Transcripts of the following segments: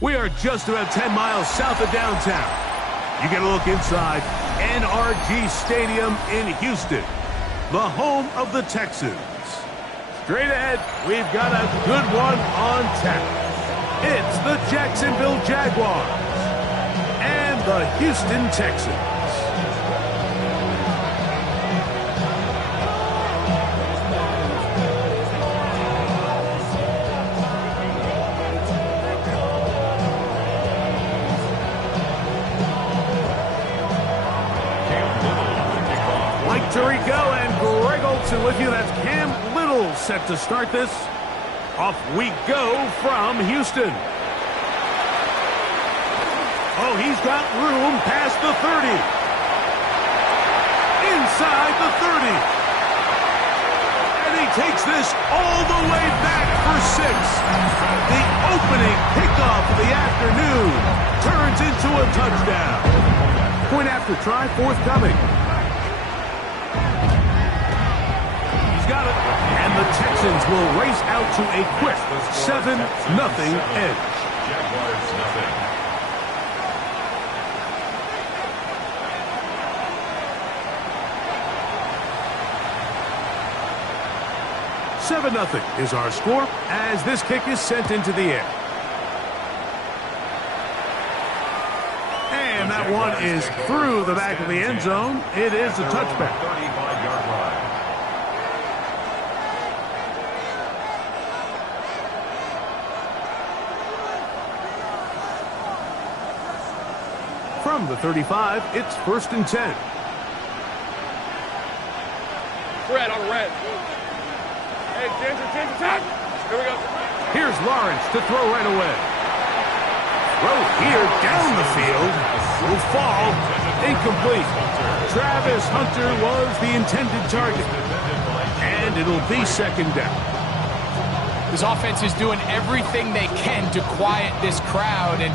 We are just about 10 miles south of downtown. You get a look inside NRG Stadium in Houston, the home of the Texans. Straight ahead, we've got a good one on tap. It's the Jacksonville Jaguars and the Houston Texans. Tirico and Greg Olsen with you. That's Cam Little set to start this. Off we go from Houston. Oh, he's got room past the 30. Inside the 30. And he takes this all the way back for 6. The opening kickoff of the afternoon turns into a touchdown. Point after try forthcoming. Got it. And the Texans will race out to a quick 7-0 edge. Jaguars nothing. 7-0 is our score as this kick is sent into the air. And that one is through the back of the end zone. It is a touchback. 35-yard line. From the 35, it's 1st and 10. Red on red. Hey, Ginger, time. Here we go. Here's Lawrence to throw right away. Throw here down the field. Will fall. Incomplete. Travis Hunter was the intended target. And it'll be 2nd down. This offense is doing everything they can to quiet this crowd, and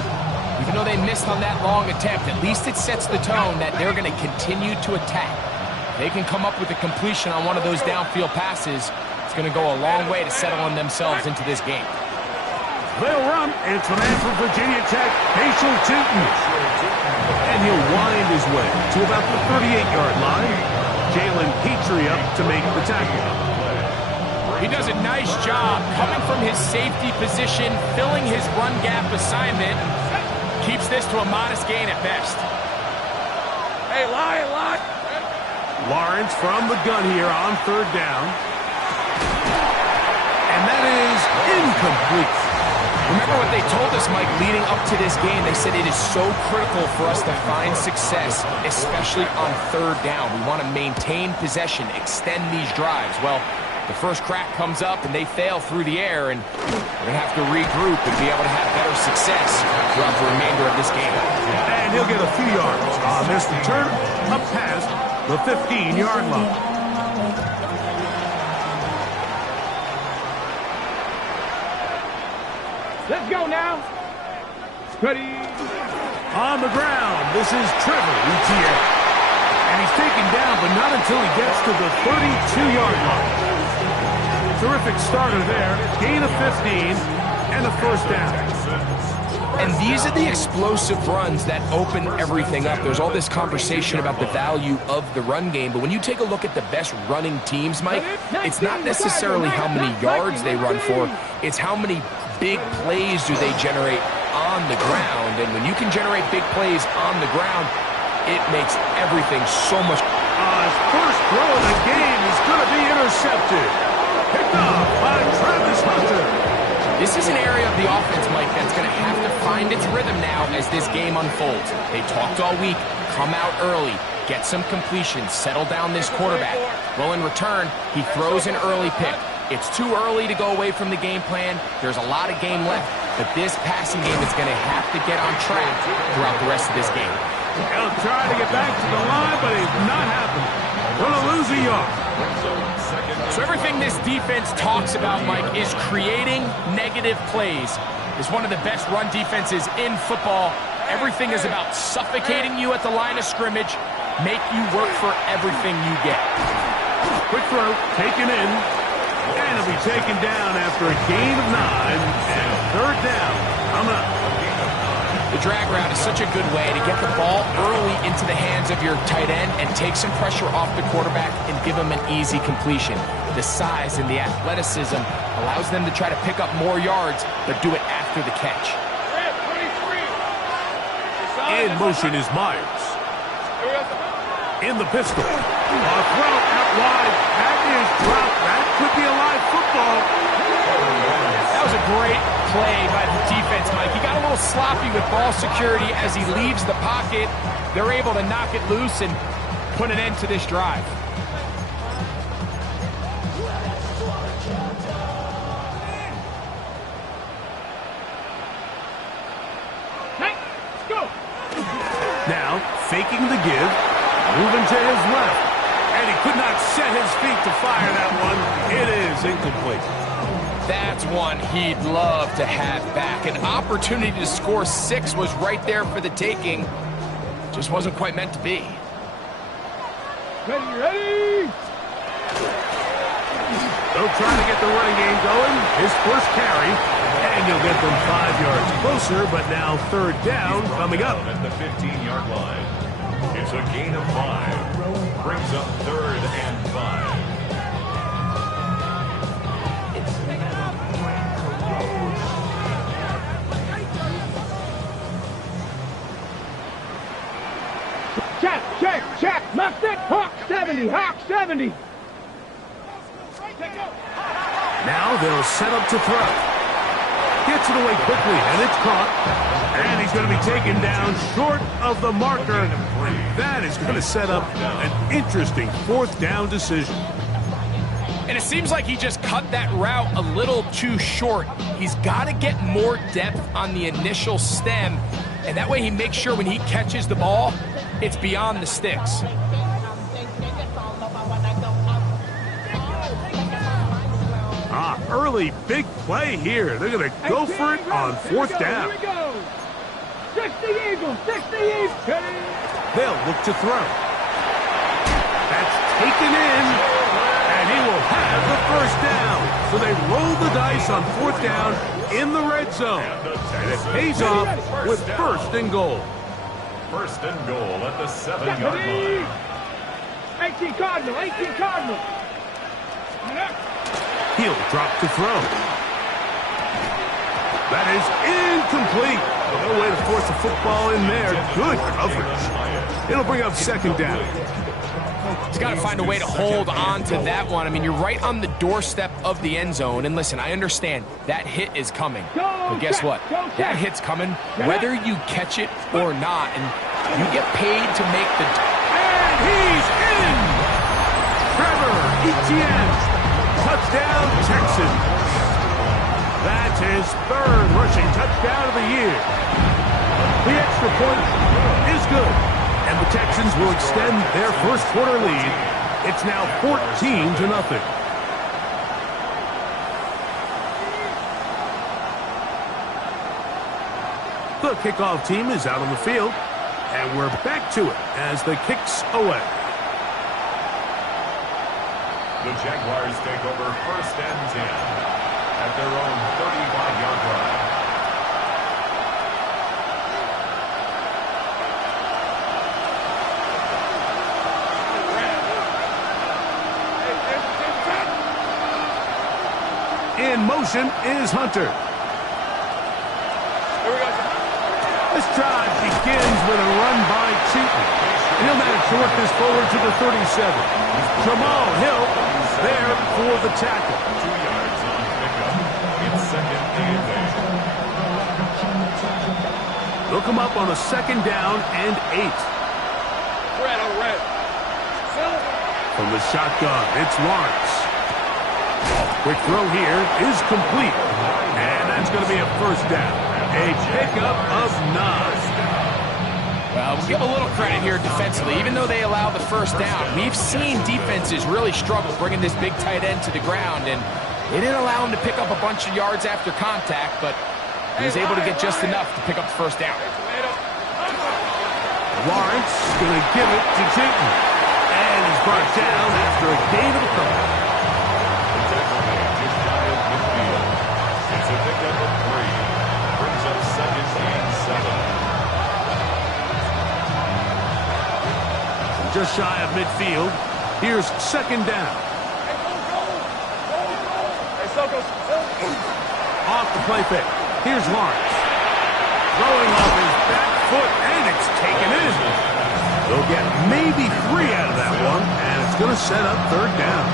even though they missed on that long attempt, at least it sets the tone that they're going to continue to attack. They can come up with a completion on one of those downfield passes. It's going to go a long way to settling themselves into this game. They'll run. It's the man from Virginia Tech, Hazel Tootin. And he'll wind his way to about the 38-yard line. Jalen Petrie up to make the tackle. He does a nice job coming from his safety position, filling his run gap assignment. Keeps this to a modest gain at best. Hey, lie. Lawrence from the gun here on 3rd down. And that is incomplete. Remember what they told us, Mike, leading up to this game. They said it is so critical for us to find success, especially on 3rd down. We want to maintain possession, extend these drives. Well, the first crack comes up, and they fail through the air, and we're going to have to regroup and be able to have better success throughout the remainder of this game. And he'll get a few yards on this return up past the 15-yard line. Let's go now. Ready. On the ground, this is Trevor Etienne. And he's taken down, but not until he gets to the 32-yard line. Terrific starter there. Gain of 15 and a 1st down. And these are the explosive runs that open everything up. There's all this conversation about the value of the run game, but when you take a look at the best running teams, Mike, it's not necessarily how many yards they run for, it's how many big plays do they generate on the ground. And when you can generate big plays on the ground, it makes everything so much. His first throw of the game is going to be intercepted. Picked off by Travis Hunter. This is an area of the offense, Mike, that's going to have to find its rhythm now as this game unfolds. They talked all week, come out early, get some completion, settle down this quarterback. Well, in return, he throws an early pick. It's too early to go away from the game plan. There's a lot of game left, but this passing game is going to have to get on track throughout the rest of this game. He'll try to get back to the line, but it's not happening. Going to lose a yard. So everything this defense talks about, Mike, is creating negative plays. It's one of the best run defenses in football. Everything is about suffocating you at the line of scrimmage, make you work for everything you get. Quick throw, taken in, and it'll be taken down after a gain of 9, and third down. Coming up. The drag route is such a good way to get the ball early into the hands of your tight end and take some pressure off the quarterback and give him an easy completion. The size and the athleticism allows them to try to pick up more yards, but do it after the catch. In motion is Myers. In the pistol. A throw out wide. That is dropped. That could be a live football. That was a great play by the defense, Mike. He got a little sloppy with ball security as he leaves the pocket. They're able to knock it loose and put an end to this drive. Now, faking the give, moving to his left, and he could not set his feet to fire that one. It is incomplete. That's one he'd love to have back. An opportunity to score 6 was right there for the taking. Just wasn't quite meant to be. Ready! They'll try to get the running game going. His first carry, and you'll get them 5 yards closer, but now third down coming up. At the 15-yard line. It's a gain of 5. Brings up third and 5. Check, left it, Hawk 70, Hawk 70. Now they'll set up to throw. Gets it away quickly, and it's caught. And he's going to be taken down short of the marker. And that is going to set up an interesting fourth down decision. And it seems like he just cut that route a little too short. He's got to get more depth on the initial stem, and that way he makes sure when he catches the ball, it's beyond the sticks. Early big play here. They're going to go for it on fourth down. 60 Eagles, 60 Eagles. They'll look to throw. That's taken in, and he will have the first down. So they roll the dice on fourth down in the red zone. And it pays off with first and goal. First and goal at the 7-yard line. 18 Cardinal. He'll drop to throw. That is incomplete. No way to force the football in there. Good coverage. It'll bring up second down. He's got to find a way to hold on to that one. I mean, you're right on the doorstep of the end zone. And listen, I understand that hit is coming. But guess what? That hit's coming whether you catch it or not. And you get paid to make the... And he's in! Trevor Etienne. Touchdown, Texans. That's his third rushing touchdown of the year. The extra point is good, and the Texans will extend their first quarter lead. It's now 14-0. The kickoff team is out on the field, and we're back to it as the kick's away. The Jaguars take over first and 10 at their own 35-yard line. In motion is Hunter. This drive begins with a run by Cheaton. And he'll manage to work this forward to the 37. Jamal Hill there for the tackle. 2 yards on pickup. It's second and 8. They'll come up on a second down and 8. Red on red. From the shotgun, it's Lawrence. Quick throw here is complete. And that's going to be a first down. A pickup of 9. Well, we'll give a little credit here defensively. Even though they allow the first down, we've seen defenses really struggle bringing this big tight end to the ground, and they didn't allow him to pick up a bunch of yards after contact, but he was able to get just enough to pick up the first down. Lawrence going to give it to Chayton. And he's brought down after a gain of a couple. Just shy of midfield. It's a pickup of 3. Brings up second and 7. Just shy of midfield. Here's second down. Off the play fake. Here's Lawrence. Throwing off his back foot, and it's taken in. They'll get maybe 3 out of that one, and it's going to set up third down.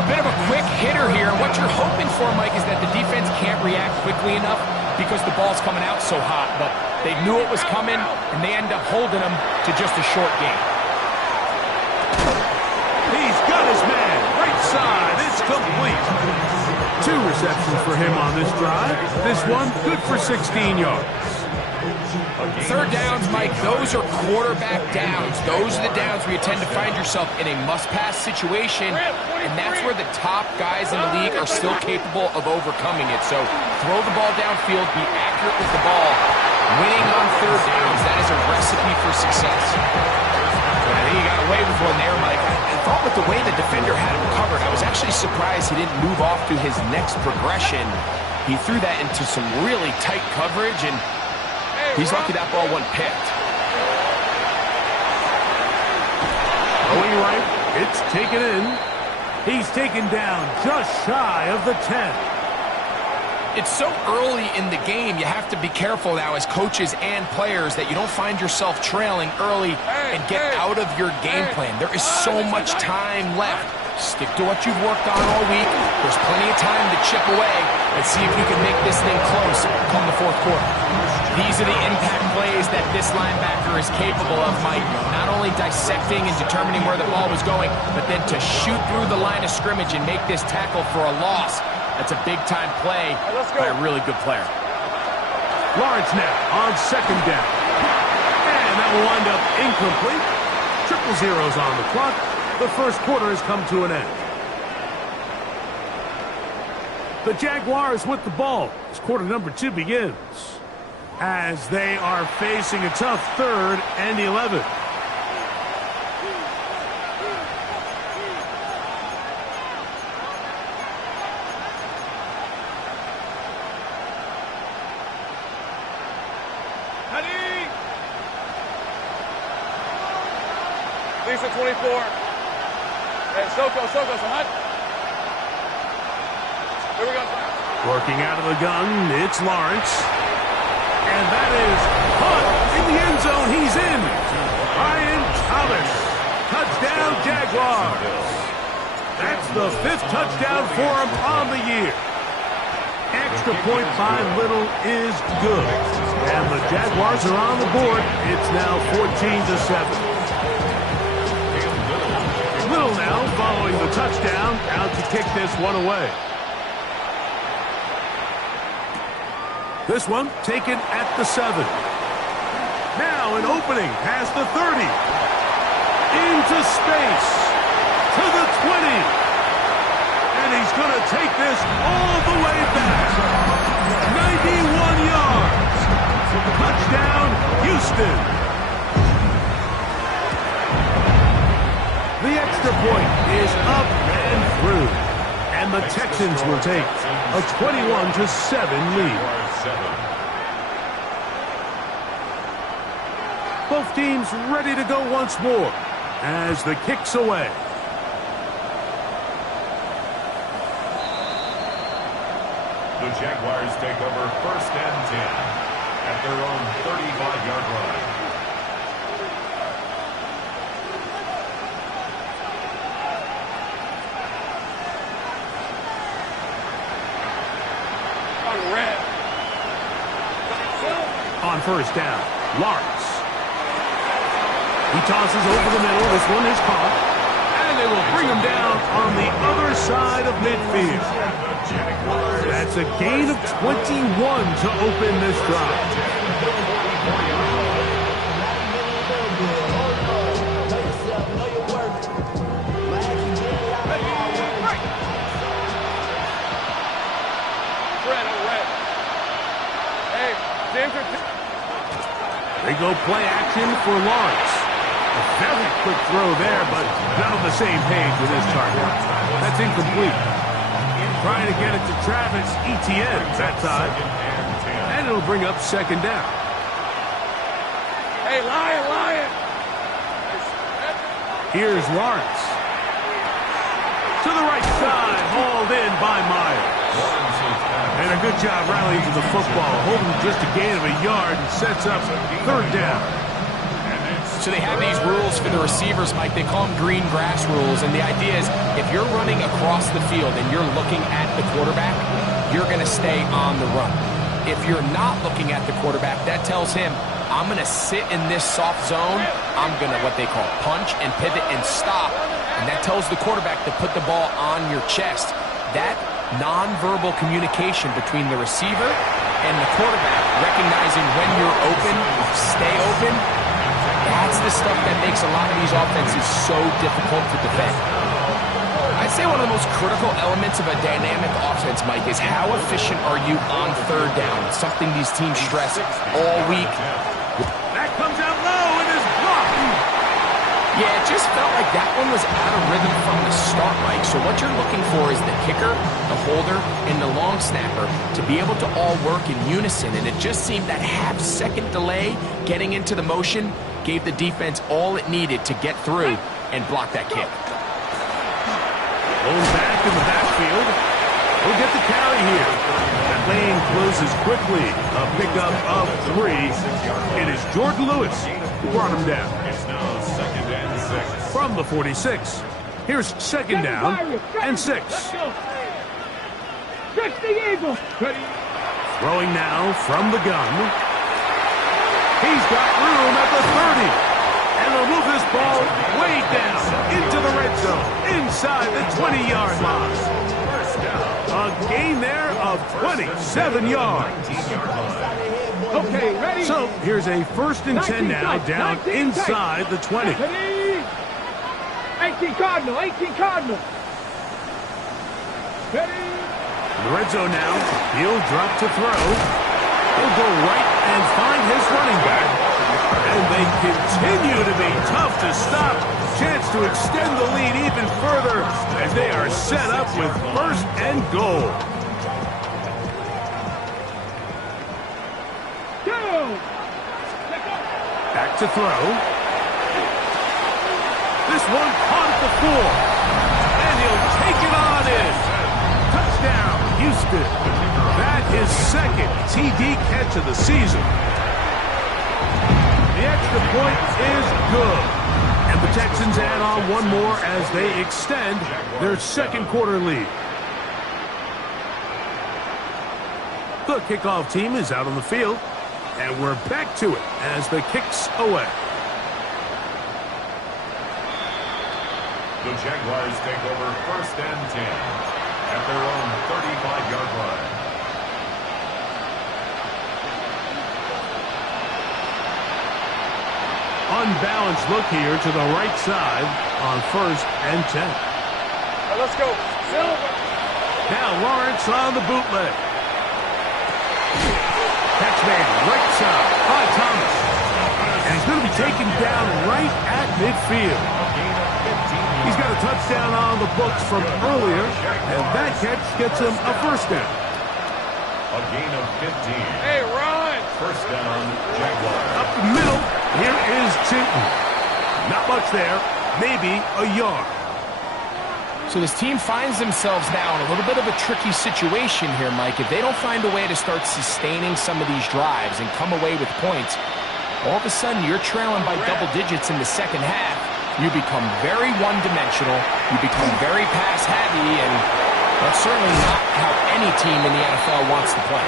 A bit of a quick hitter here. What you're hoping for, Mike, is that the defense can't react quickly enough because the ball's coming out so hot. But they knew it was coming, and they end up holding them to just a short gain. He's got his man. Right side. It's complete. 2 receptions for him on this drive. This one good for 16 yards. Third downs, Mike, those are quarterback downs. Those are the downs where you tend to find yourself in a must-pass situation, and that's where the top guys in the league are still capable of overcoming it. So throw the ball downfield, be accurate with the ball. Winning on third downs, that is a recipe for success. I think he got away with one there, Mike. I thought with the way the defender had him covered, I was actually surprised he didn't move off to his next progression. He threw that into some really tight coverage, and he's lucky that ball wasn't picked. Going right, it's taken in. He's taken down just shy of the 10. It's so early in the game, you have to be careful now as coaches and players that you don't find yourself trailing early and get out of your game plan. There is so much time left. Stick to what you've worked on all week. There's plenty of time to chip away and see if you can make this thing close come the fourth quarter. These are the impact plays that this linebacker is capable of, Mike. Not only dissecting and determining where the ball was going, but then to shoot through the line of scrimmage and make this tackle for a loss. That's a big-time play by a really good player. Lawrence now on second down. And that will wind up incomplete. 0-0 on the clock. The first quarter has come to an end. The Jaguars with the ball as quarter number 2 begins. As they are facing a tough 3rd and 11. Lisa 24. Hey, Soko, so hot. Here we go. Working out of the gun, it's Lawrence. And that is Hunt in the end zone. He's in. Brian Thomas. Touchdown, Jaguars. That's the 5th touchdown for him on the year. Extra point by Little is good. And the Jaguars are on the board. It's now 14-7. Little now following the touchdown, out to kick this one away. This one taken at the 7. Now an opening past the 30. Into space. To the 20. And he's going to take this all the way back. 91 yards. Touchdown, Houston. The extra point is up and through. And the Texans will take a 21-7 lead. Both teams ready to go once more as the kick's away. The Jaguars take over 1st and 10 at their own 35-yard line. On first down, Lawrence. He tosses over the middle. This one is caught. And they will bring him down on the other side of midfield. That's a gain of 21 to open this drive. They go play action for Lawrence. A very quick throw there, but not on the same page with his target. That's incomplete. Trying to get it to Travis Etienne that time. And it'll bring up second down. Hey, Lion! Here's Lawrence. To the right side, hauled in by Myers. And a good job rallying to the football, holding just a gain of a yard and sets up third down. So they have these rules for the receivers, Mike. They call them green grass rules. And the idea is if you're running across the field and you're looking at the quarterback, you're going to stay on the run. If you're not looking at the quarterback, that tells him, I'm going to sit in this soft zone. I'm going to what they call punch and pivot and stop. And that tells the quarterback to put the ball on your chest. That nonverbal communication between the receiver and the quarterback, recognizing when you're open, stay open, that's the stuff that makes a lot of these offenses so difficult to defend. I'd say one of the most critical elements of a dynamic offense, Mike, is how efficient are you on third down? It's something these teams stress all week. That comes out low and is blocked. Yeah, it just felt like that one was out of rhythm from the start, Mike. So what you're looking for is the kicker, the holder, and the long snapper to be able to all work in unison. And it just seemed that half-second delay getting into the motion gave the defense all it needed to get through and block that kick. Rolls back in the backfield. We'll get the carry here. That lane closes quickly. A pickup of 3. It is Jordan Lewis who brought him down. It's now 2nd and 6. From the 46. Here's second down and 6. Throwing now from the gun. He's got room at the 30. And they'll move this ball way down into the red zone, inside the 20-yard line. A gain there of 27 yards. Okay, ready? So here's a 1st and 10 now, down inside the 20. 18 Cardinal, 18 Cardinal. Ready? In the red zone now, he'll drop to throw. He'll go right and find his running back. And they continue to be tough to stop. Chance to extend the lead even further as they are set up with 1st and goal. Back to throw. This one caught at the 4. And he'll take it on in. Touchdown, Houston. That is 2nd TD catch of the season. The extra point is good. And the Texans add on one more as they extend their 2nd quarter lead. The kickoff team is out on the field. And we're back to it as the kick's away. The Jaguars take over 1st and 10 at their own 35-yard line. Unbalanced look here to the right side on 1st and 10. Right, let's go. Silver. Now Lawrence on the bootleg. Catch man right side by Thomas. And he's going to be taken down right at midfield. He's got a touchdown on the books from earlier, and that catch gets him a 1st down. A gain of 15. Hey, run! 1st down, Jaguars. Up the middle, here is Chinton. Not much there, maybe a yard. So this team finds themselves now in a little bit of a tricky situation here, Mike. If they don't find a way to start sustaining some of these drives and come away with points, all of a sudden you're trailing by double digits in the 2nd half. You become very one-dimensional. You become very pass-heavy, and that's certainly not how any team in the NFL wants to play.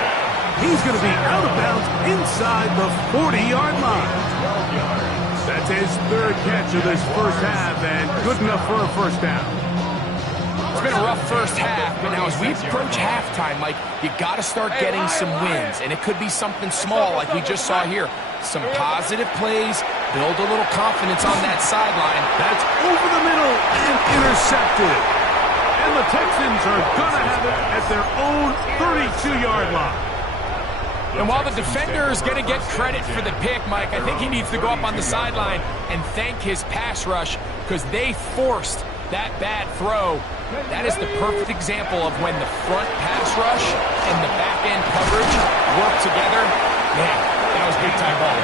He's going to be out of bounds inside the 40-yard line. That's his third catch of this first half, and good enough for a first down. It's been a rough first half, but now as we approach halftime, Mike, you got to start getting some wins, and it could be something small like we just saw here. Some positive plays, build a little confidence on that sideline. That's over the middle and intercepted. And the Texans are going to have it at their own 32-yard line. And while the defender is going to get credit for the pick, Mike, I think he needs to go up on the sideline and thank his pass rush because they forced that bad throw. That is the perfect example of when the front pass rush and the back-end coverage work together. Man, that was big-time ball.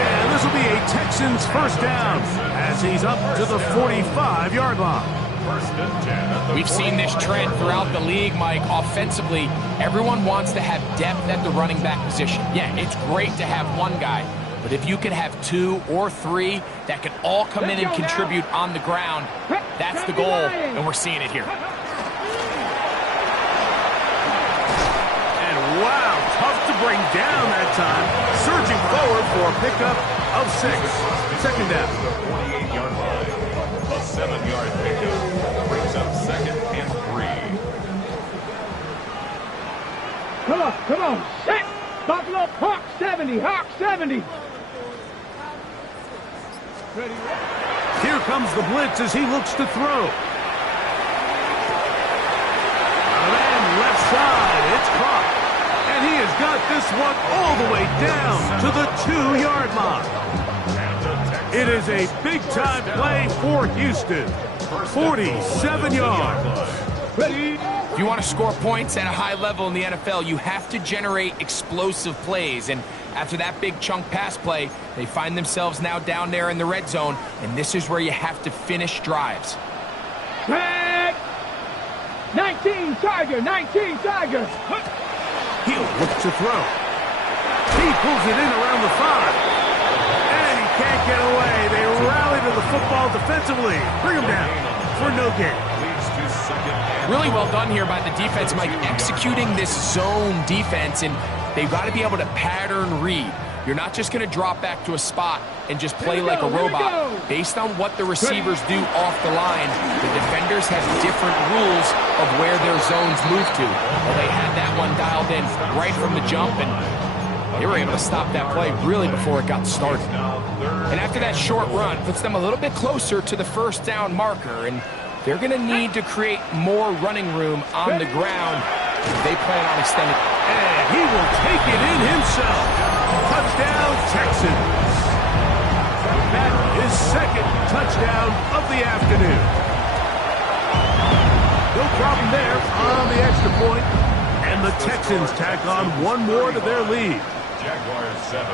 And this will be a Texans first down as he's up to the 45-yard line. We've seen this trend throughout the league, Mike. Offensively, everyone wants to have depth at the running back position. Yeah, it's great to have one guy, but if you can have two or three that can all come in and contribute on the ground, that's the goal, and we're seeing it here. And wow, tough to bring down that time. Surging forward for a pickup of 6. Second down. 48-yard line. A 7-yard pickup brings up 2nd and 3. Come on, set! Buffalo, Hawk 70, Hawk 70. Here comes the blitz as he looks to throw. And left side, it's caught. And he has got this one all the way down to the 2-yard line. It is a big-time play for Houston. 47 yards. If you want to score points at a high level in the NFL, you have to generate explosive plays. And after that big chunk pass play, they find themselves now down there in the red zone, and this is where you have to finish drives. 19 Tiger, 19 Tiger. He'll look to throw. He pulls it in around the 5. And he can't get away. They rally to the football defensively. Bring him down for no gain. Really well done here by the defense, Mike, executing this zone defense, and they've got to be able to pattern read. You're not just going to drop back to a spot and just play like a robot. Based on what the receivers do off the line, the defenders have different rules of where their zones move to. Well, they had that one dialed in right from the jump, and they were able to stop that play really before it got started. And after that short run, puts them a little bit closer to the first down marker, and they're going to need to create more running room on the ground if they plan on extending. And he will take it in himself. Touchdown, Texans. That is second touchdown of the afternoon. No problem there on the extra point. And the Texans tack on one more to their lead. Jaguars 7.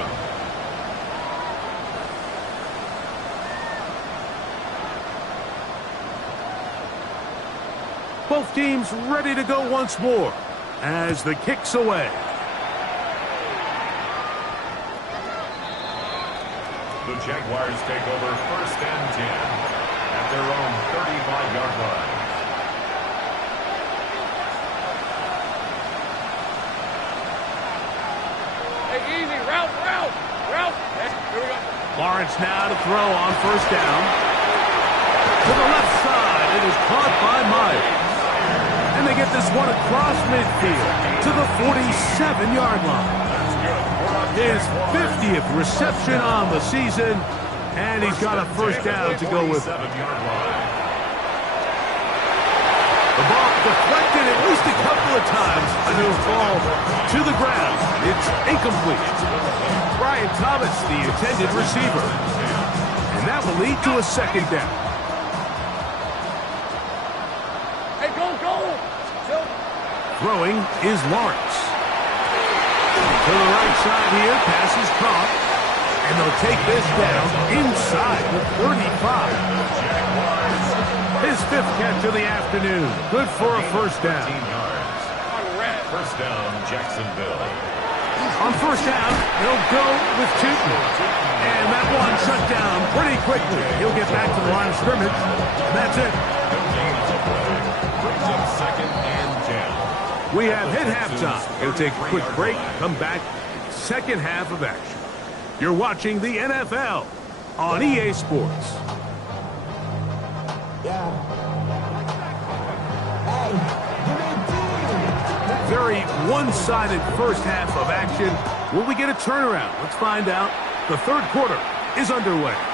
Both teams ready to go once more as the kick's away. The Jaguars take over 1st and 10 at their own 35-yard line. Hey, easy, route. Here we go. Lawrence now to throw on first down. To the left side, it is caught by Myers. And they get this one across midfield to the 47-yard line. His 50th reception on the season, and he's got a first down to go with. The ball deflected at least a couple of times, and it'll fall to the ground. It's incomplete. Brian Thomas, the intended receiver. And that will lead to a second down. Hey, go. Throwing is Lawrence. To the right side here, pass is caught. And they'll take this down inside the 35. His 5th catch of the afternoon. Good for a first down. First down, Jacksonville. On first down, they'll go with Tootin. And that one shut down pretty quickly. He'll get back to the line of scrimmage. And that's it. Brings up 2nd and 10. We have hit halftime. We'll take a quick break. Come back. Second half of action. You're watching the NFL on EA Sports. Very one-sided first half of action. Will we get a turnaround? Let's find out. The third quarter is underway.